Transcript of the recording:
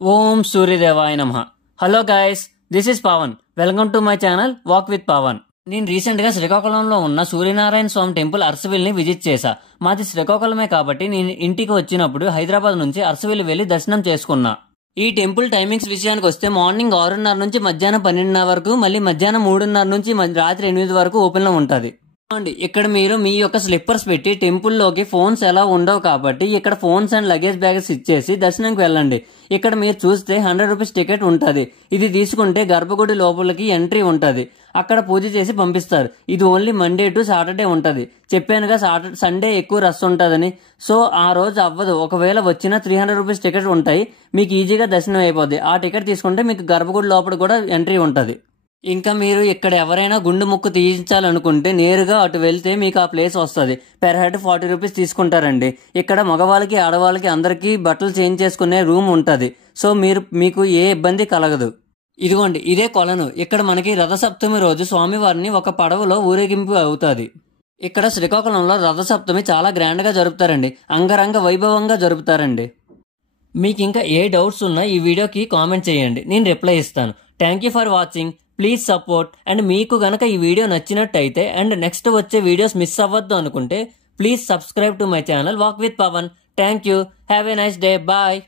ఓం సూర్యదేవాయ నమః. Hello guys, this is Pavan. Welcome to my channel walk with Pavan. నేను recent గా శ్రీకాకుళంలో ఉన్న సూర్యనారాయణ స్వామి టెంపుల్ అరసవిల్ని విజిట్ చేశా. మాది శ్రీకాకుళమే కాబట్టి నేను ఇంటికి వచ్చినప్పుడు హైదరాబాద్ నుంచి అరసవిల్లి వెళ్లి దర్శనం చేసుకున్నా. ఈ టెంపుల్ టైమింగ్స్ విషయానికి వస్తే మార్నింగ్ 6:30 నుంచి మధ్యాహ్నం 12:30 వరకు, మళ్ళీ మధ్యాహ్నం 3:30 నుంచి రాత్రి 8 వరకు ఓపెన్ లో ఉంటది. ఇక్కడ మీరు మీ యొక్క స్లిప్పర్స్ పెట్టి టెంపుల్లోకి ఫోన్స్ ఎలా ఉండవు కాబట్టి ఇక్కడ ఫోన్స్ అండ్ లగేజ్ బ్యాగ్స్ ఇచ్చేసి దర్శనంకి వెళ్ళండి. ఇక్కడ మీరు చూస్తే 100 రూపీస్ టికెట్ ఉంటుంది. ఇది తీసుకుంటే గర్భగుడి లోపలికి ఎంట్రీ ఉంటుంది. అక్కడ పూజ చేసి పంపిస్తారు. ఇది ఓన్లీ మండే టు సాటర్డే ఉంటుంది. చెప్పానుగా సండే ఎక్కువ రష్ ఉంటుందని. సో ఆ రోజు అవ్వదు. ఒకవేళ వచ్చినా 300 రూపీస్ టికెట్ ఉంటాయి. మీకు ఈజీగా దర్శనం అయిపోద్ది. ఆ టికెట్ తీసుకుంటే మీకు గర్భగుడి లోపల కూడా ఎంట్రీ ఉంటుంది. ఇంకా మీరు ఇక్కడ ఎవరైనా గుండు ముక్కు తీయించాలనుకుంటే నేరుగా అటు వెళ్తే మీకు ఆ ప్లేస్ వస్తుంది. పెర్ హెడ్ 40 రూపీస్ తీసుకుంటారండి. ఇక్కడ మగవాళ్ళకి ఆడవాళ్ళకి అందరికీ బట్టలు చేంజ్ చేసుకునే రూమ్ ఉంటుంది. సో మీకు ఏ ఇబ్బంది కలగదు. ఇదిగోండి, ఇదే కొలను. ఇక్కడ మనకి రథసప్తమి రోజు స్వామివారిని ఒక పడవలో ఊరేగింపు అవుతుంది. ఇక్కడ శ్రీకాకుళంలో రథసప్తమి చాలా గ్రాండ్ గా జరుపుతారండి. అంగరంగ వైభవంగా జరుపుతారండి. మీకు ఇంకా ఏ డౌట్స్ ఉన్నా ఈ వీడియోకి కామెంట్ చేయండి, నేను రిప్లై ఇస్తాను. Thank you for watching. Please support. And మీకు గనక ఈ వీడియో నచ్చినట్టయితే అండ్ నెక్స్ట్ వచ్చే వీడియోస్ మిస్ అవ్వద్దు అనుకుంటే please subscribe to my channel walk with Pavan. Thank you. Have a nice day. Bye.